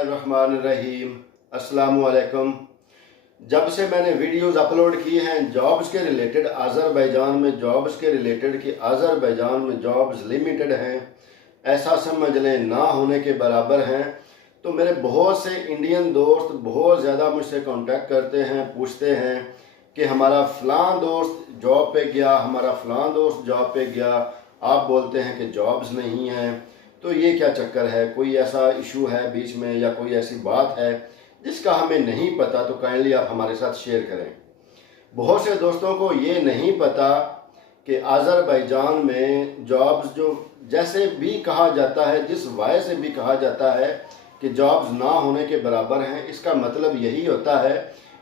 बिस्मिल्लाहिर्रहमानिर्रहीम। अस्सलामु अलैकुम। जब से मैंने वीडियोस अपलोड की हैं जॉब्स के रिलेटेड, आज़रबाईजान में जॉब्स के रिलेटेड कि आज़रबाईजान में जॉब्स लिमिटेड हैं, ऐसा समझ लें ना होने के बराबर हैं, तो मेरे बहुत से इंडियन दोस्त बहुत ज़्यादा मुझसे कांटेक्ट करते हैं, पूछते हैं कि हमारा फ़लाँ दोस्त जॉब पे गया, हमारा फ़लाँ दोस्त जॉब पे गया, आप बोलते हैं कि जॉब्स नहीं हैं, तो ये क्या चक्कर है? कोई ऐसा इशू है बीच में या कोई ऐसी बात है जिसका हमें नहीं पता, तो काइंडली आप हमारे साथ शेयर करें। बहुत से दोस्तों को ये नहीं पता कि आज़रबाईजान में जॉब्स जो जैसे भी कहा जाता है, जिस वाय से भी कहा जाता है कि जॉब्स ना होने के बराबर हैं, इसका मतलब यही होता है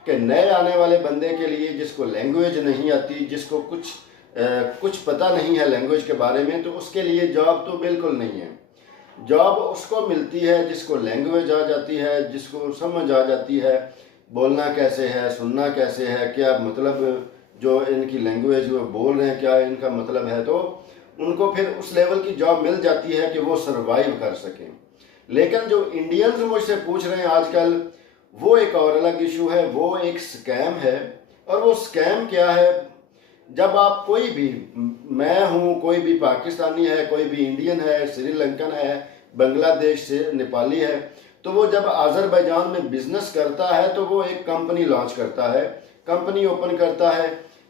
कि नए आने वाले बंदे के लिए जिसको लैंग्वेज नहीं आती, जिसको कुछ पता नहीं है लैंग्वेज के बारे में, तो उसके लिए जॉब तो बिल्कुल नहीं है। जॉब उसको मिलती है जिसको लैंग्वेज आ जाती है, जिसको समझ आ जाती है, बोलना कैसे है, सुनना कैसे है, क्या मतलब जो इनकी लैंग्वेज वो बोल रहे हैं क्या इनका मतलब है, तो उनको फिर उस लेवल की जॉब मिल जाती है कि वो सरवाइव कर सकें। लेकिन जो इंडियंस मुझसे पूछ रहे हैं आजकल, वो एक और अलग इशू है, वो एक स्कैम है। और वो स्कैम क्या है? जब आप कोई भी, मैं हूँ, कोई भी पाकिस्तानी है, कोई भी इंडियन है, श्रीलंकन है, बांग्लादेश से नेपाली है, तो वो जब आज़रबाईजान में बिजनेस करता है तो वो एक कंपनी लॉन्च करता है, कंपनी ओपन करता है।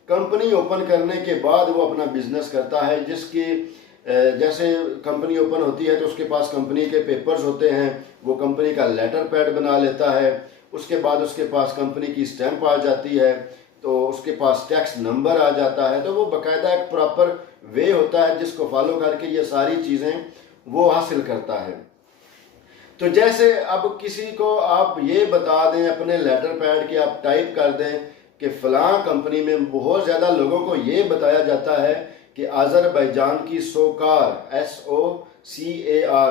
कंपनी ओपन करने के बाद वो अपना बिजनेस करता है, जिसकी जैसे कंपनी ओपन होती है तो उसके पास कंपनी के पेपर्स होते हैं, वो कंपनी का लेटर पैड बना लेता है, उसके बाद उसके पास कंपनी की स्टैंप आ जाती है, तो उसके पास टैक्स नंबर आ जाता है, तो वो बाकायदा एक प्रॉपर वे होता है जिसको फॉलो करके ये सारी चीज़ें वो हासिल करता है। तो जैसे अब किसी को आप ये बता दें अपने लेटर पैड कि आप टाइप कर दें कि फ़लाँ कंपनी में, बहुत ज़्यादा लोगों को ये बताया जाता है कि आज़रबाईजान की सोकार, SOCAR,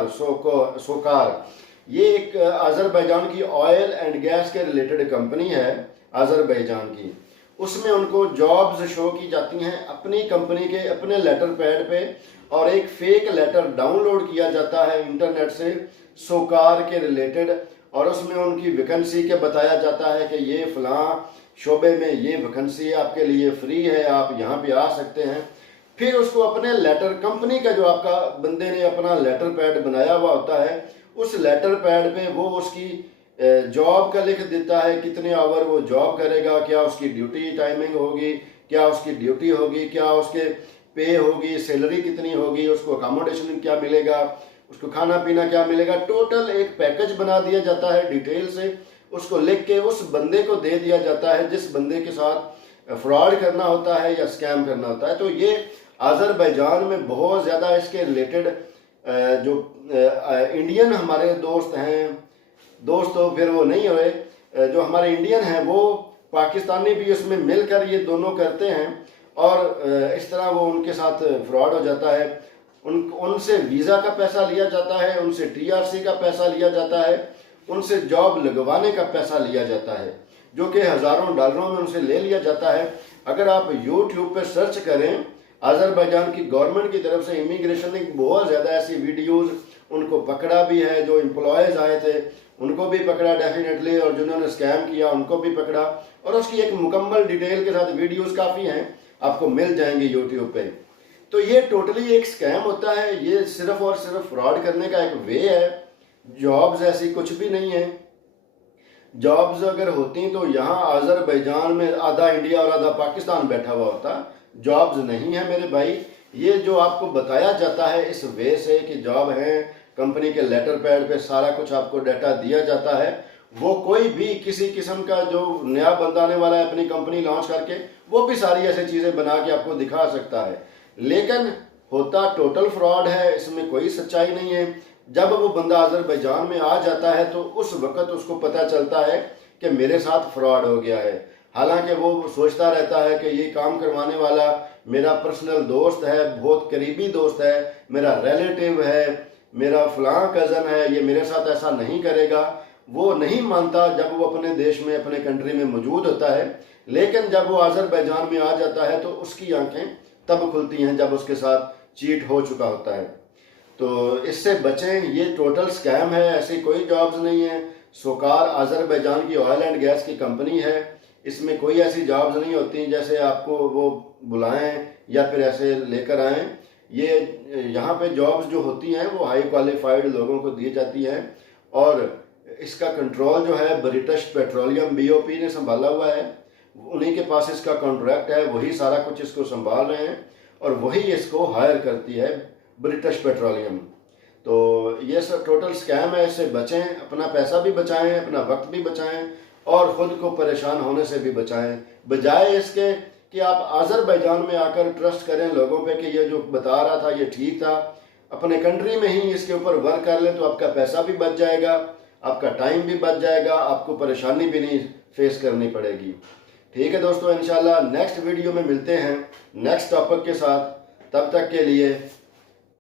सोकार, ये एक आज़रबाईजान की ऑयल एंड गैस के रिलेटेड कंपनी है आज़रबाईजान की। उसमें उनको जॉब्स शो की जाती हैं अपनी कंपनी के अपने लेटर पैड पे, और एक फेक लेटर डाउनलोड किया जाता है इंटरनेट से सोकार के रिलेटेड, और उसमें उनकी वैकेंसी के बताया जाता है कि ये फ़लाँ शोबे में ये वैकेंसी आपके लिए फ्री है, आप यहाँ पे आ सकते हैं। फिर उसको अपने लेटर, कंपनी का जो आपका बंदे ने अपना लेटर पैड बनाया हुआ होता है, उस लेटर पैड पे वो उसकी जॉब का लिख देता है, कितने आवर वो जॉब करेगा, क्या उसकी ड्यूटी टाइमिंग होगी, क्या उसकी ड्यूटी होगी, क्या उसके पे होगी, सैलरी कितनी होगी, उसको अकोमोडेशन क्या मिलेगा, उसको खाना पीना क्या मिलेगा, टोटल एक पैकेज बना दिया जाता है डिटेल से, उसको लिख के उस बंदे को दे दिया जाता है जिस बंदे के साथ फ्रॉड करना होता है या स्कैम करना होता है। तो ये आज़रबाईजान में बहुत ज़्यादा इसके रिलेटेड जो इंडियन हमारे दोस्त हैं, दोस्त तो फिर वो नहीं हुए, जो हमारे इंडियन हैं वो पाकिस्तानी भी उसमें मिलकर ये दोनों करते हैं, और इस तरह वो उनके साथ फ्रॉड हो जाता है। उनसे वीज़ा का पैसा लिया जाता है, उनसे TRC का पैसा लिया जाता है, उनसे जॉब लगवाने का पैसा लिया जाता है, जो कि हज़ारों डॉलरों में उनसे ले लिया जाता है। अगर आप YouTube पे सर्च करें, आज़रबाईजान की गवर्नमेंट की तरफ से इमिग्रेशन ने बहुत ज़्यादा ऐसी वीडियोज़, उनको पकड़ा भी है, जो एम्प्लॉयज़ आए थे उनको भी पकड़ा डेफिनेटली, और जिन्होंने स्कैम किया उनको भी पकड़ा, और उसकी एक मुकम्मल डिटेल के साथ वीडियोज़ काफ़ी हैं, आपको मिल जाएंगे YouTube पे। तो ये टोटली एक स्कैम होता है, ये सिर्फ और सिर्फ फ्रॉड करने का एक वे है। जॉब्स ऐसी कुछ भी नहीं है। जॉब्स अगर होती तो यहाँ आज़रबाईजान में आधा इंडिया और आधा पाकिस्तान बैठा हुआ होता। जॉब्स नहीं है मेरे भाई। ये जो आपको बताया जाता है इस वे से कि जॉब है, कंपनी के लेटर पैड पे सारा कुछ आपको डाटा दिया जाता है, वो कोई भी किसी किस्म का जो नया बंदा आने वाला है अपनी कंपनी लॉन्च करके, वो भी सारी ऐसी चीज़ें बना के आपको दिखा सकता है, लेकिन होता टोटल फ्रॉड है, इसमें कोई सच्चाई नहीं है। जब वो बंदा आज़रबाईजान में आ जाता है तो उस वक़्त उसको पता चलता है कि मेरे साथ फ्रॉड हो गया है। हालांकि वो सोचता रहता है कि ये काम करवाने वाला मेरा पर्सनल दोस्त है, बहुत करीबी दोस्त है, मेरा रिलेटिव है, मेरा फ़लाँ कज़न है, ये मेरे साथ ऐसा नहीं करेगा। वो नहीं मानता जब वो अपने देश में, अपने कंट्री में मौजूद होता है, लेकिन जब वो आज़रबाईजान में आ जाता है तो उसकी आंखें तब खुलती हैं जब उसके साथ चीट हो चुका होता है। तो इससे बचें, ये टोटल स्कैम है, ऐसी कोई जॉब्स नहीं है। सोकार अजरबैजान की ऑयल एंड गैस की कंपनी है, इसमें कोई ऐसी जॉब्स नहीं होती जैसे आपको वो बुलाएं या फिर ऐसे लेकर आएं। ये यहाँ पे जॉब्स जो होती हैं वो हाई क्वालिफाइड लोगों को दी जाती हैं, और इसका कंट्रोल जो है ब्रिटिश पेट्रोलियम बीओपी ने संभाला हुआ है। उन्हीं के पास इसका कॉन्ट्रैक्ट है, वही सारा कुछ इसको संभाल रहे हैं और वही इसको हायर करती है, ब्रिटिश पेट्रोलियम। तो ये सब टोटल स्कैम है, इससे बचें, अपना पैसा भी बचाएं, अपना वक्त भी बचाएं और ख़ुद को परेशान होने से भी बचाएं, बजाय इसके कि आप अज़रबैजान में आकर ट्रस्ट करें लोगों पे कि ये जो बता रहा था ये ठीक था। अपने कंट्री में ही इसके ऊपर वर्क कर लें तो आपका पैसा भी बच जाएगा, आपका टाइम भी बच जाएगा, आपको परेशानी भी नहीं फेस करनी पड़ेगी। ठीक है दोस्तों, इंशाल्लाह नेक्स्ट वीडियो में मिलते हैं नेक्स्ट टॉपिक के साथ। तब तक के लिए